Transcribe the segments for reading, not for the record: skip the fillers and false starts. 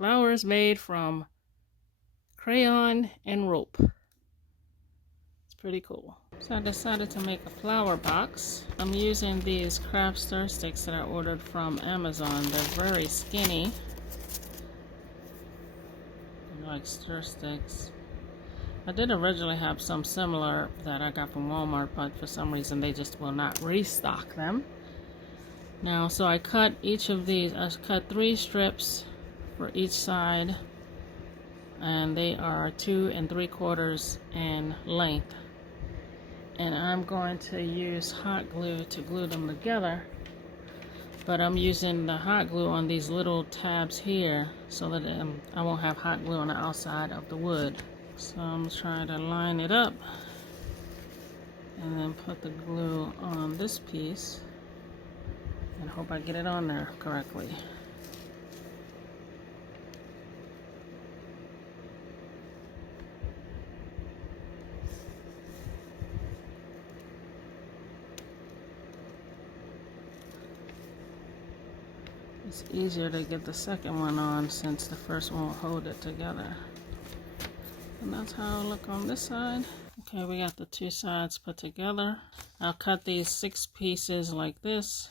flowers made from crayon and rope. It's pretty cool. So I decided to make a flower box. I'm using these craft stir sticks that I ordered from Amazon. They're very skinny. They're like stir sticks. I did originally have some similar that I got from Walmart, but for some reason they just will not restock them. Now, so I cut each of these. I cut 3 strips for each side, and they are 2 3/4 in length. And I'm going to use hot glue to glue them together, but I'm using the hot glue on these little tabs here so that I won't have hot glue on the outside of the wood. So I'm trying to line it up and then put the glue on this piece and hope I get it on there correctly. It's easier to get the second one on since the first one will hold it together. And that's how it'll look on this side. Okay, we got the 2 sides put together. I'll cut these 6 pieces like this.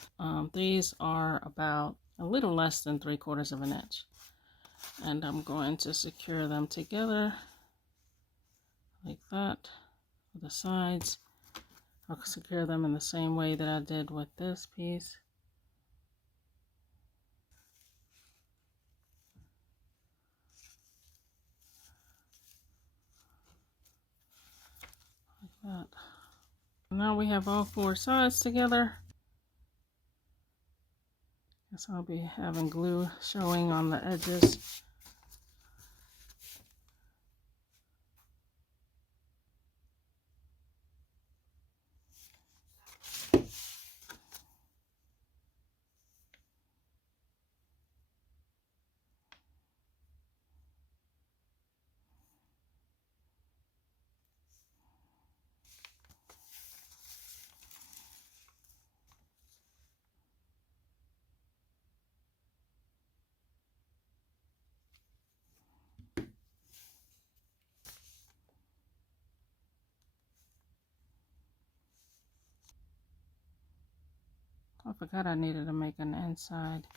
These are about a little less than 3/4 of an inch. And I'm going to secure them together like that with the sides. I'll secure them in the same way that I did with this piece. That. Now we have all 4 sides together. Guess I'll be having glue showing on the edges. I forgot I needed to make an inside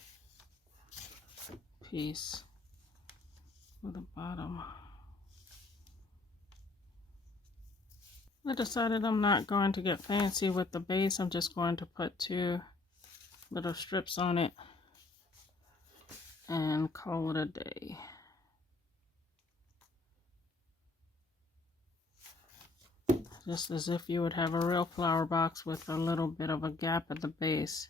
piece for the bottom. I decided I'm not going to get fancy with the base. I'm just going to put 2 little strips on it and call it a day. Just as if you would have a real flower box with a little bit of a gap at the base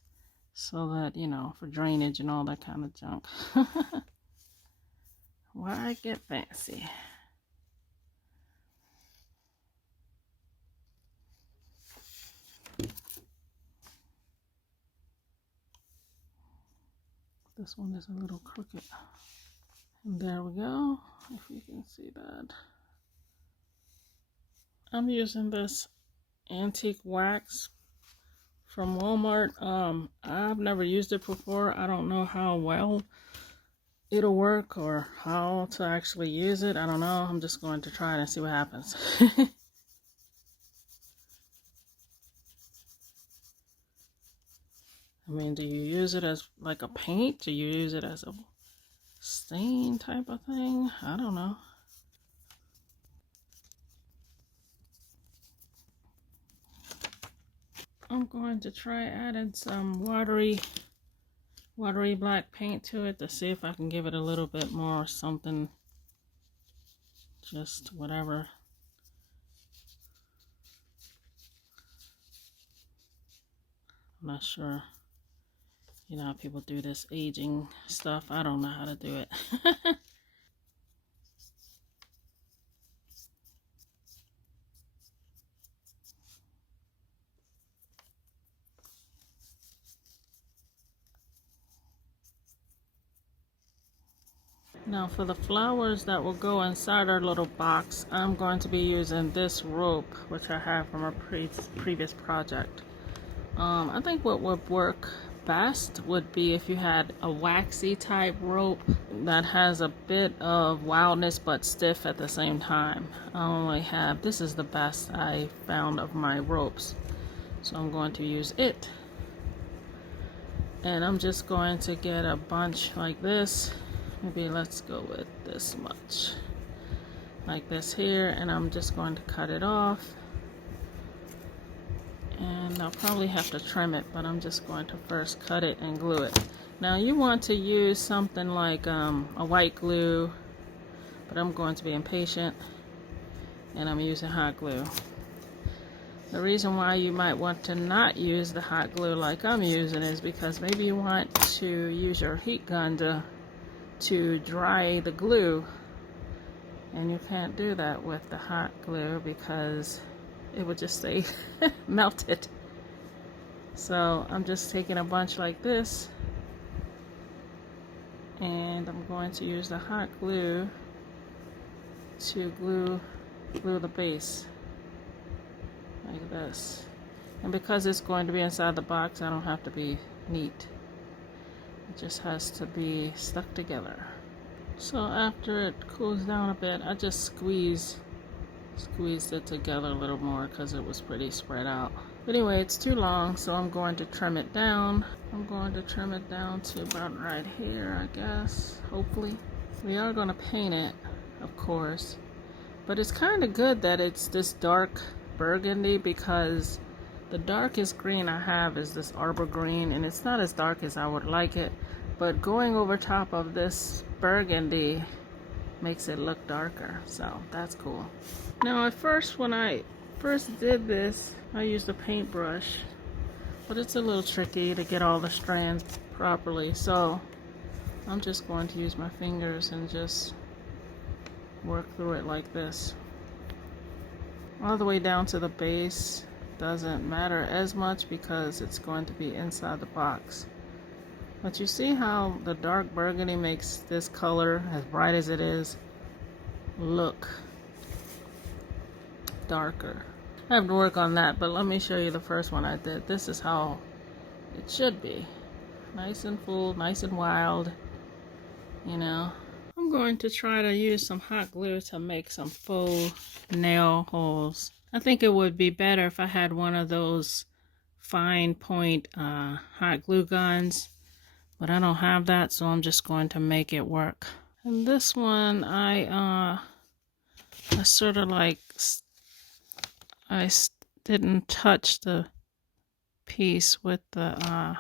so that, you know, for drainage and all that kind of junk. Why get fancy? This one is a little crooked. And there we go, if you can see that. I'm using this antique wax from Walmart. I've never used it before. I don't know how well it'll work or how to actually use it. I don't know. I'm just going to try it and see what happens. I mean, do you use it as like a paint? Do you use it as a stain type of thing? I don't know. I'm going to try adding some watery black paint to it to see if I can give it a little bit more something, just whatever. I'm not sure. You know how people do this aging stuff. I don't know how to do it. Now for the flowers that will go inside our little box, I'm going to be using this rope, which I have from a previous project. I think what would work best would be if you had a waxy type rope that has a bit of wildness but stiff at the same time. I only have, this is the best I found of my ropes, so I'm going to use it. And I'm just going to get a bunch like this. Maybe let's go with this much. Like this here, and I'm just going to cut it off. And I'll probably have to trim it, but I'm just going to first cut it and glue it. Now you want to use something like a white glue, but I'm going to be impatient and I'm using hot glue. The reason why you might want to not use the hot glue like I'm using is because maybe you want to use your heat gun to dry the glue, and you can't do that with the hot glue because it would just stay melted. So I'm just taking a bunch like this, and I'm going to use the hot glue to glue the base like this. And because it's going to be inside the box, I don't have to be neat. It just has to be stuck together. So after it cools down a bit, I just squeezed it together a little more because it was pretty spread out. But anyway, it's too long, so I'm going to trim it down. I'm going to trim it down to about right here, I guess, hopefully. We are going to paint it, of course. But it's kind of good that it's this dark burgundy, because the darkest green I have is this arbor green, and it's not as dark as I would like it. But going over top of this burgundy makes it look darker, so that's cool. Now at first, when I first did this, I used a paintbrush, but it's a little tricky to get all the strands properly, so I'm just going to use my fingers and just work through it like this. All the way down to the base doesn't matter as much because it's going to be inside the box. But you see how the dark burgundy makes this color, as bright as it is, look darker. I have to work on that, but let me show you the first one I did. This is how it should be. Nice and full, nice and wild, you know. I'm going to try to use some hot glue to make some faux nail holes. I think it would be better if I had one of those fine point hot glue guns, but I don't have that, so I'm just going to make it work. And this one, I sort of like, didn't touch the piece with the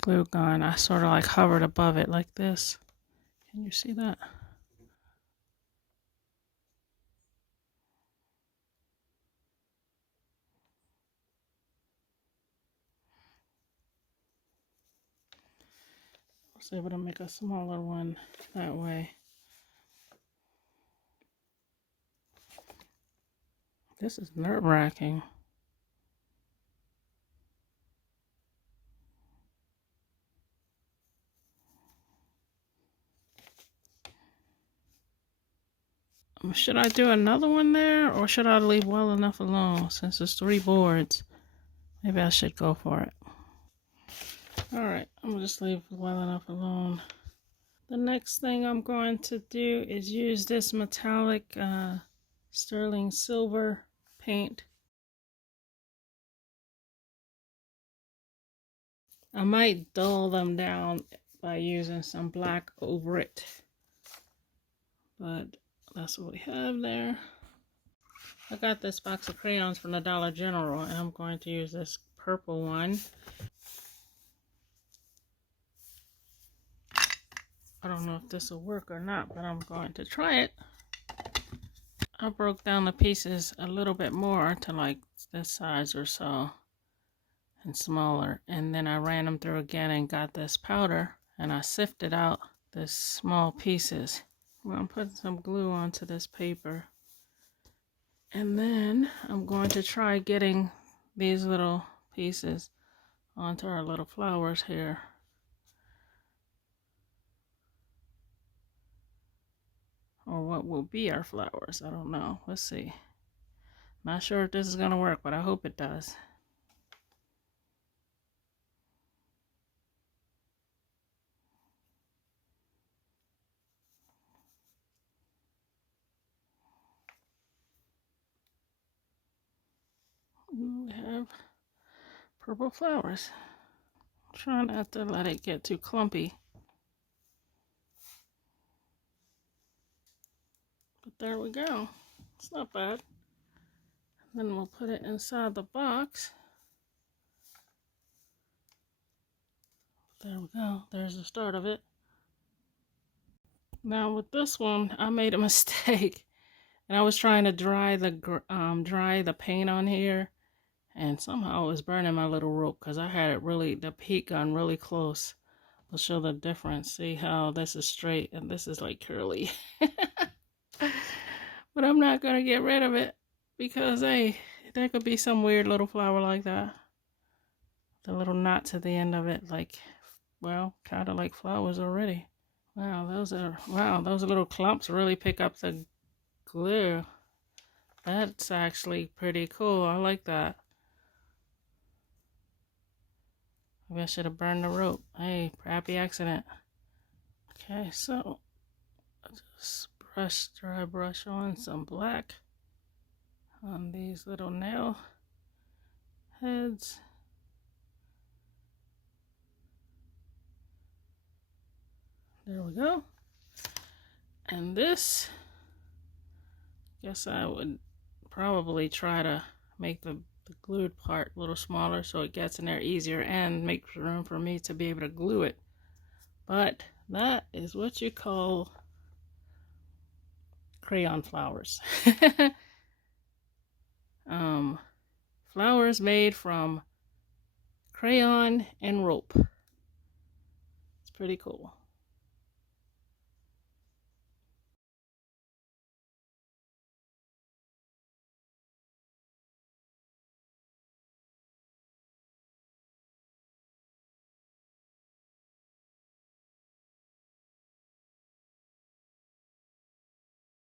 glue gun. I sort of like hovered above it like this. Can you see that? I was able to make a smaller one that way. This is nerve-wracking. Should I do another one there, or should I leave well enough alone since there's 3 boards? Maybe I should go for it. Alright, I'm gonna just leave well enough alone. The next thing I'm going to do is use this metallic sterling silver paint. I might dull them down by using some black over it, but that's what we have there. I got this box of crayons from the Dollar General, and I'm going to use this purple one. I don't know if this will work or not, but I'm going to try it. I broke down the pieces a little bit more to like this size or so and smaller, and then I ran them through again and got this powder, and I sifted out the small pieces. Well, I'm putting some glue onto this paper, and then I'm going to try getting these little pieces onto our little flowers here. Or what will be our flowers. I don't know. Let's see. Not sure if this is going to work, but I hope it does. We have purple flowers. Try not to let it get too clumpy. But there we go. It's not bad. Then we'll put it inside the box. There we go. There's the start of it. Now with this one, I made a mistake. And I was trying to dry the paint on here. And somehow it was burning my little rope because I had it really, the heat gun really close. I'll show the difference. See how this is straight and this is like curly. But I'm not going to get rid of it because, hey, there could be some weird little flower like that. The little knots at the end of it, like, well, kind of like flowers already. Wow, those little clumps really pick up the glue. That's actually pretty cool. I like that. Maybe I should have burned the rope. Hey, happy accident. Okay, so I just dry brush on some black on these little nail heads. There we go. And this, guess I would probably try to make the glued part a little smaller so it gets in there easier and makes room for me to be able to glue it. But that is what you call crayon flowers. Flowers made from crayon and rope. It's pretty cool.